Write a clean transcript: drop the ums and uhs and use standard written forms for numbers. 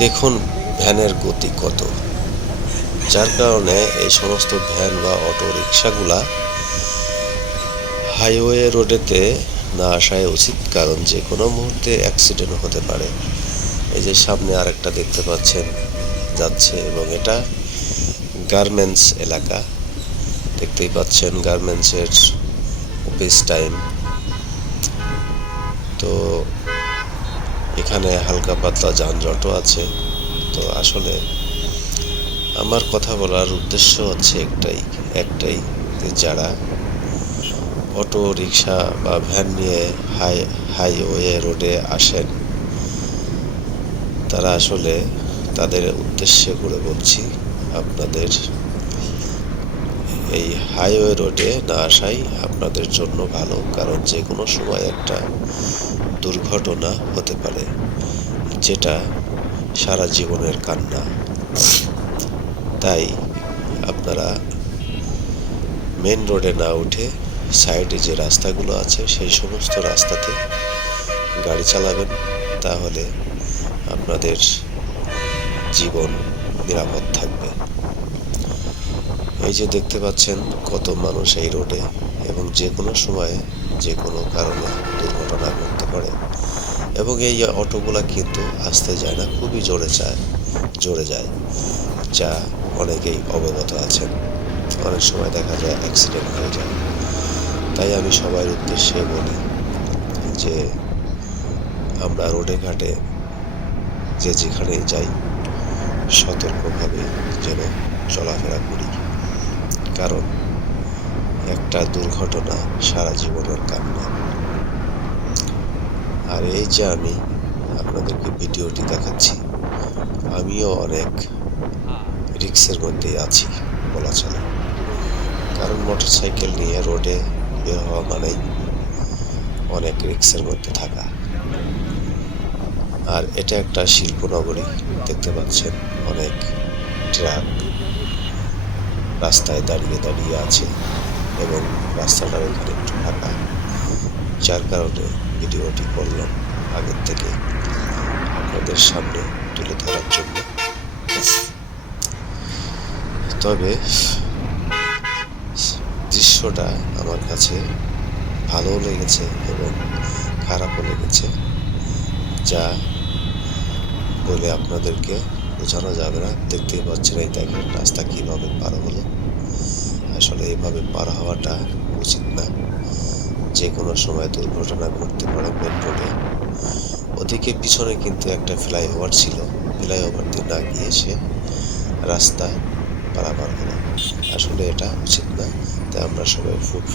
দেখুন ভ্যানের গতি কত, যার কারণে এই সমস্ত ভ্যান বা অটো রিক্সাগুলা হাইওয়ে রোডেতে না আসাই উচিত, কারণ যে কোনো মুহূর্তে অ্যাক্সিডেন্ট হতে পারে। এই যে সামনে আরেকটা দেখতে পাচ্ছেন যাচ্ছে, এবং এটা গার্মেন্টস এলাকা। দেখতেই পাচ্ছেন গার্মেন্টসের অফিস টাইম। তো এখানে হালকা পাতলা যানজটও আছে। তো আসলে আমার কথা বলার উদ্দেশ্য হচ্ছে একটাই যে যারা অটো রিক্সা বা ভ্যান নিয়ে হাইওয়ে রোডে আসেন, তারা আসলে তাদের উদ্দেশ্যে করে বলছি, আপনাদের এই হাইওয়ে রোডে না আসাই আপনাদের জন্য ভালো, কারণ যে কোনো সময় একটা দুর্ঘটনা হতে পারে, যেটা সারা জীবনের কান্না। তাই আপনারা মেন রোডে না উঠে সাইডে যে রাস্তাগুলো আছে সেই সমস্ত রাস্তাতে গাড়ি চালাবেন, তাহলে আপনাদের জীবন নিরাপদ থাকবে। এই যে দেখতে পাচ্ছেন কত মানুষ এই রোডে, এবং যে কোনো সময়ে যে কোনো কারণে দুর্ঘটনা ঘটতে পারে। এবং এই অটোগুলা কিন্তু আসতে যায় না, খুবই জোরে যায়, যা অনেকেই অবগত আছেন। অনেক সময় দেখা যায় অ্যাক্সিডেন্ট হয়ে যায়। তাই আমি সবার উদ্দেশ্যে বলি যে আমরা রোডে ঘাটে যে যেখানেই যাই সতর্কভাবে যেন চলাফেরা করি, কারণ একটা দুর্ঘটনা সারা জীবনের কান্না। আর এই যে আমি আপনাদেরকে ভিডিওটি দেখাচ্ছি, আমিও অনেক রিস্কের মধ্যেই আছি বলা চলে, কারণ মোটরসাইকেল নিয়ে রোডে বের হওয়া মানেই অনেক রিস্কের মধ্যে থাকা। আর এটা একটা শিল্পনগরী, দেখতে পাচ্ছেন অনেক ট্রাক রাস্তায় দাঁড়িয়ে আছে, এবং রাস্তাটাও এখানে একটু ফাঁকা, যার কারণে ভিডিওটি করলাম আগের থেকে আপনাদের সামনে তুলে ধরার জন্য। তবে দৃশ্যটা আমার কাছে ভালোও লেগেছে এবং খারাপও লেগেছে, যা বলে আপনাদেরকে বোঝানো যাবে না। দেখতেই পাচ্ছেন, এই দেখেন রাস্তা কিভাবে পার হলো। আসলে এইভাবে পার হওয়াটা উচিত না, যে কোনো সময় দুর্ঘটনা ঘটতে পারে মেন রোডে। ওদিকে পিছনে কিন্তু একটা ফ্লাইওভার ছিল, ফ্লাইওভার দিয়ে না গিয়ে সে রাস্তা পারাপার হলো। আসলে এটা উচিত না, তাই আমরা সবাই ফুট